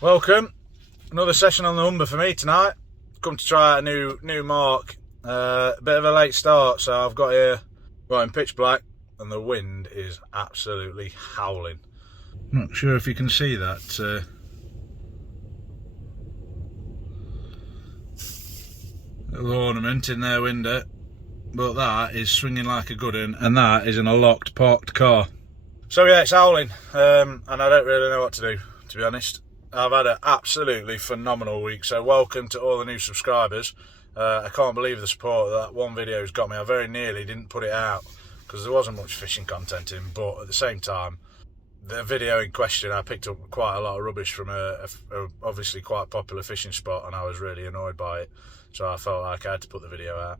Welcome, another session on the Humber for me tonight. Come to try out a new mark. A bit of a late start, so I've got here in pitch black, and the wind is absolutely howling. Not sure if you can see that. Little ornament in their window, but that is swinging like a good one, and that is in a locked parked car. So yeah, it's howling, and I don't really know what to do, to be honest. I've had an absolutely phenomenal week, so welcome to all the new subscribers. I can't believe the support that one video has got me. I very nearly didn't put it out because there wasn't much fishing content in, but at the same time, the video in question, I picked up quite a lot of rubbish from a obviously quite popular fishing spot, and I was really annoyed by it, so I felt like I had to put the video out.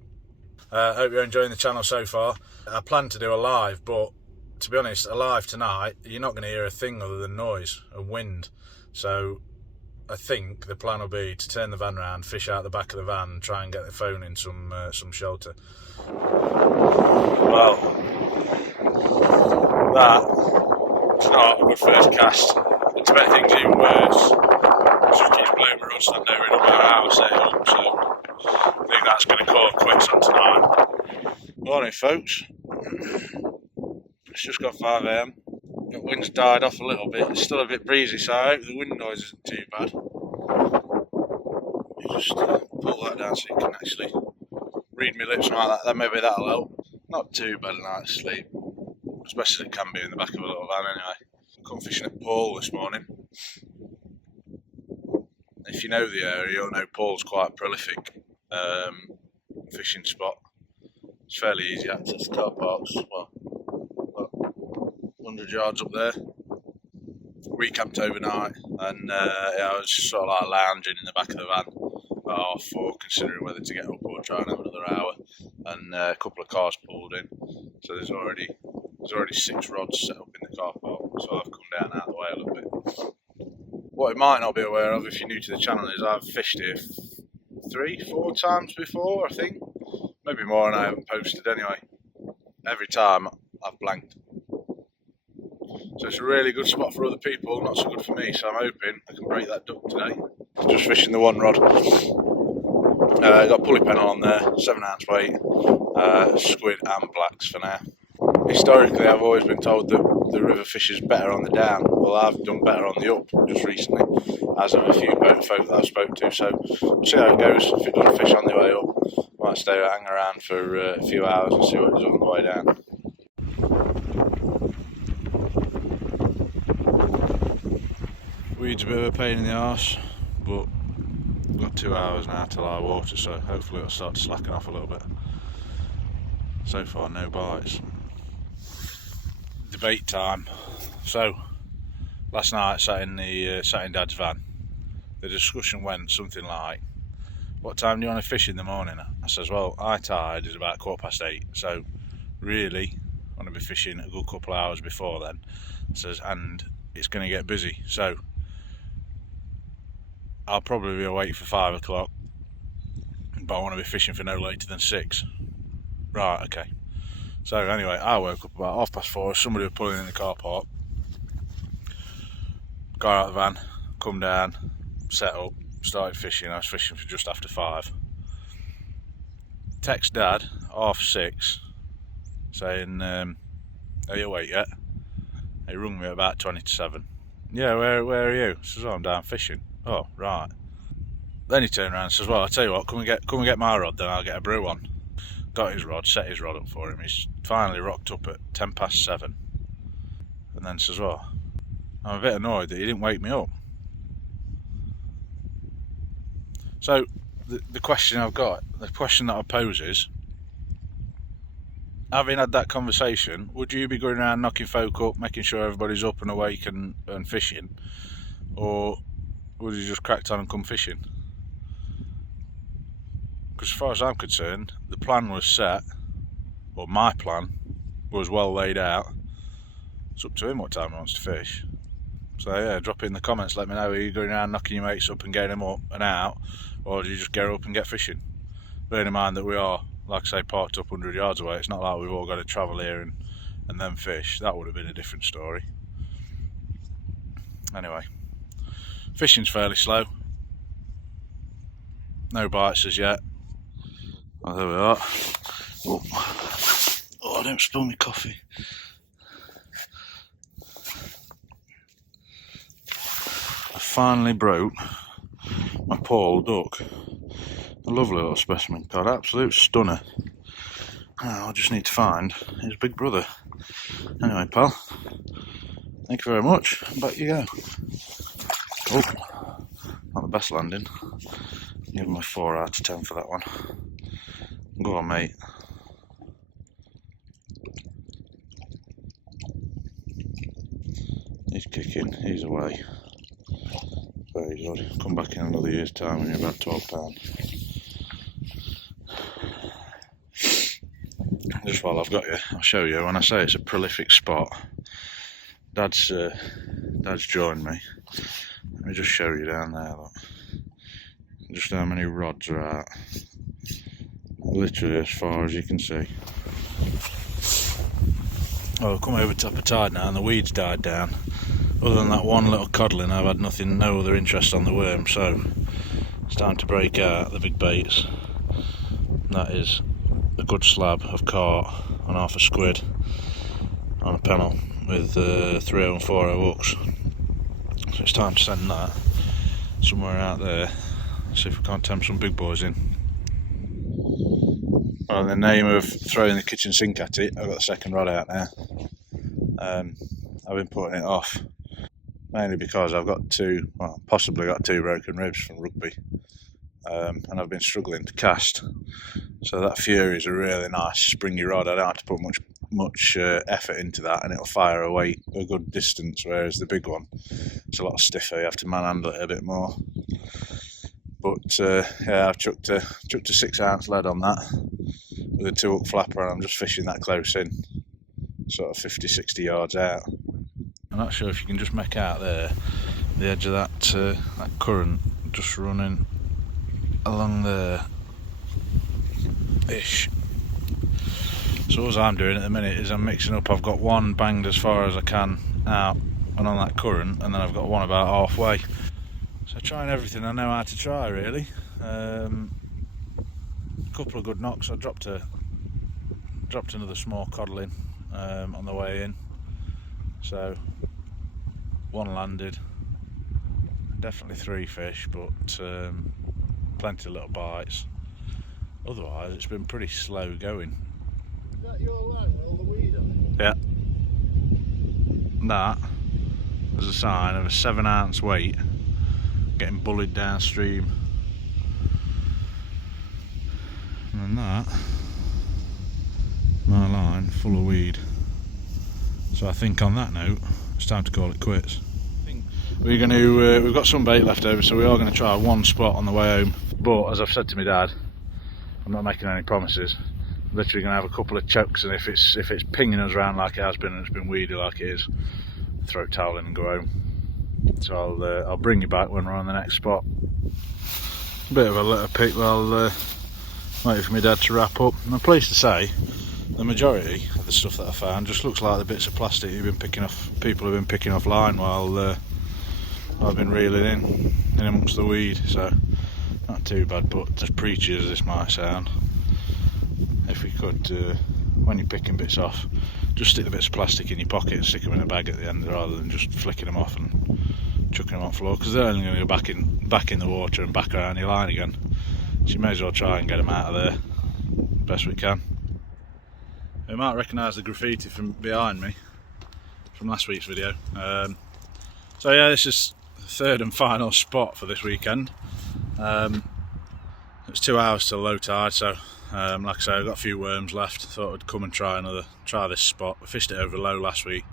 I hope you're enjoying the channel so far. I plan to do a live, but to be honest, a live tonight, you're not going to hear a thing other than noise and wind. So I think the plan will be to turn the van around, fish out the back of the van, and try and get the phone in some shelter. Well, that's not a good first cast. I expect things even worse. It just keeps blowing my rod stand over in my house set up, so I think that's going to call quits on tonight. Morning, folks. It's just got 5 AM. The wind's died off a little bit. It's still a bit breezy, so I hope the wind noise isn't too bad. You just pull that down so you can actually read my lips like that. Then maybe that'll help. Not too bad a night's sleep, as best as it can be in the back of a little van anyway. Come fishing at Paull this morning. If you know the area, you'll know Paull's quite a prolific fishing spot. It's fairly easy access to car parks. Well, 100 yards up there. We camped overnight, and I was sort of like lounging in the back of the van about 4:30, considering whether to get up or try and have another hour. And a couple of cars pulled in, so there's already 6 rods set up in the car park. So I've come down out of the way a little bit. What you might not be aware of if you're new to the channel is I've fished here 3-4 times before, I think, maybe more, and I haven't posted anyway. Every time I've blanked. So it's a really good spot for other people, not so good for me, so I'm hoping I can break that duck today. Just fishing the one rod. Got pulley pennel on there, 7-ounce weight, squid and blacks for now. Historically, I've always been told that the river fishes better on the down. Well, I've done better on the up just recently, as have a few boat folk that I've spoke to, so we'll see how it goes. If it doesn't fish on the way up, I might hang around for a few hours and see what it does on the way down. Weed's a bit of a pain in the arse, but we've got 2 hours now till our water, so hopefully it'll start to slacken off a little bit. So far, no bites. Debate time. So, last night sat in Dad's van. The discussion went something like, "What time do you want to fish in the morning?" I says, "Well, high tide is about 8:15, so really I want to be fishing a good couple of hours before then." I says, "And it's going to get busy, so I'll probably be awake for 5 o'clock, but I want to be fishing for no later than 6. Right, okay. So anyway, I woke up about 4:30. Somebody was pulling in the car park. Got out of the van, come down, set up, started fishing. I was fishing for just after 5. Text Dad, 6:30, saying, "Are you awake yet?" He rung me at about 20 to 7. "Yeah, where are you?" I says, "Oh, I'm down fishing." "Oh, right." Then he turned around and says, "Well, I'll tell you what, come and get my rod, then I'll get a brew on." Got his rod, set his rod up for him. He's finally rocked up at 7:10, and then says, "Well, I'm a bit annoyed that he didn't wake me up." So the question that I pose is, having had that conversation, would you be going around knocking folk up, making sure everybody's up and awake and fishing, or would you just cracked on and come fishing? Because as far as I'm concerned, the plan was set, or my plan was well laid out. It's up to him what time he wants to fish. So yeah, drop it in the comments, let me know, are you going around knocking your mates up and getting them up and out, or do you just get up and get fishing? Bearing in mind that we are, like I say, parked up 100 yards away. It's not like we've all got to travel here and then fish. That would have been a different story. Anyway, Fishing's fairly slow. No bites as yet. Oh, there we are. Oh, don't spill my coffee. I finally broke my Paull duck. A lovely little specimen cod, absolute stunner. Now I just need to find his big brother. Anyway, pal, thank you very much. Back you go. Oh, not the best landing. Give him a 4 out of 10 for that one. Go on, mate. He's kicking, he's away. Very good. Come back in another year's time when you're about £12. Just while I've got you, I'll show you. When I say it's a prolific spot, Dad's joined me. Let me just show you down there, look. Just how many rods are out. Literally as far as you can see. Oh, I've come over top of tide now and the weeds died down. Other than that one little codling, I've had no other interest on the worm, so it's time to break out the big baits. And that is a good slab of carp and half a squid on a pennel with 3/0 and 4/0 hooks. So it's time to send that somewhere out there, see if we can't tempt some big boys in. Well, in the name of throwing the kitchen sink at it, I've got the second rod out now. I've been putting it off, mainly because I've got possibly got two broken ribs from rugby, and I've been struggling to cast. So that Fury is a really nice springy rod. I don't have to put much effort into that, and it'll fire away a good distance, whereas the big one, it's a lot stiffer. You have to manhandle it a bit more. But yeah, I've chucked a 6-ounce lead on that with a 2-hook flapper, and I'm just fishing that close in, sort of 50-60 yards out. I'm not sure if you can just make out there the edge of that current just running along there ish. So what I'm doing at the minute is I'm mixing up. I've got one banged as far as I can out and on that current, and then I've got one about halfway. So trying everything I know how to try, really. A couple of good knocks. I dropped another small codling on the way in. So one landed. Definitely 3 fish, but plenty of little bites. Otherwise, it's been pretty slow going. Is that your line with all the weed on it? Yeah. That is a sign of a 7-ounce weight getting bullied downstream. And then that, my line full of weed. So I think on that note, it's time to call it quits. We're going to, we've got some bait left over, so we are going to try one spot on the way home. But as I've said to my dad, I'm not making any promises. I'm literally going to have a couple of chokes, and if it's pinging us around like it has been, and it's been weedy like it is, throw a towel in and go home. So I'll bring you back when we're on the next spot. A bit of a litter pick while waiting for my dad to wrap up. And I'm pleased to say the majority of the stuff that I found just looks like the bits of plastic people have been picking off line while I've been reeling in amongst the weed. So not too bad, but as preachy as this might sound, if we could, when you're picking bits off, just stick the bits of plastic in your pocket and stick them in a bag at the end rather than just flicking them off and chucking them on the floor, because they're only going to go back in the water and back around your line again. So you may as well try and get them out of there best we can. You might recognise the graffiti from behind me from last week's video. So yeah, this is the third and final spot for this weekend. It's 2 hours till low tide, so like I say, I've got a few worms left. Thought I'd come and try this spot. I fished it over low last week.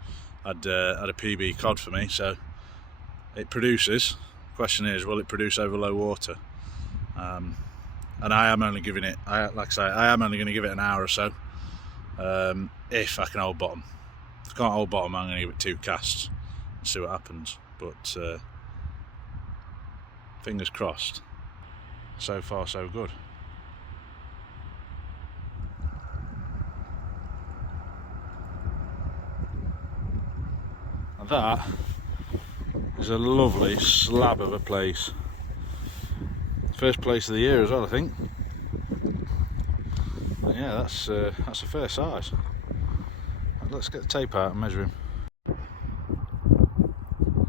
Had a PB cod for me, so it produces. The question is, will it produce over low water? And I am only giving it, like I say, I am only going to give it an hour or so, if I can hold bottom. If I can't hold bottom, I'm going to give it 2 casts and see what happens. But fingers crossed. So far, so good. And that It's a lovely slab of a place. First place of the year as well, I think. But yeah, that's a fair size. Let's get the tape out and measure him.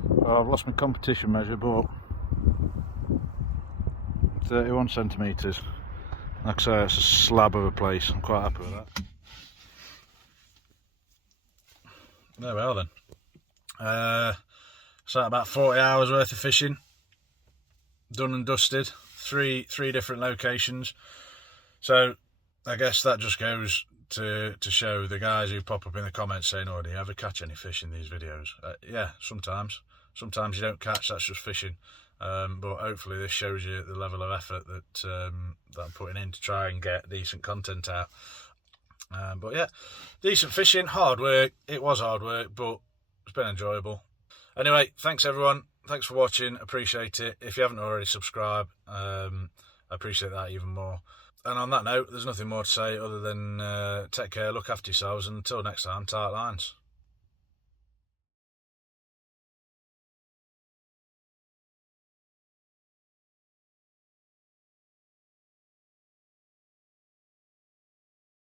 Well, I've lost my competition measure, but 31 centimetres. Like I say, it's a slab of a place. I'm quite happy with that. There we are then. So about 40 hours worth of fishing. Done and dusted. Three different locations. So I guess that just goes to show the guys who pop up in the comments saying, oh, do you ever catch any fish in these videos? Yeah, sometimes you don't catch, that's just fishing. But hopefully this shows you the level of effort that I'm putting in to try and get decent content out. But yeah, decent fishing, hard work. It was hard work, but it's been enjoyable. Anyway, thanks everyone. Thanks for watching. Appreciate it. If you haven't already subscribed, I appreciate that even more. And on that note, there's nothing more to say other than take care, look after yourselves, and until next time, tight lines.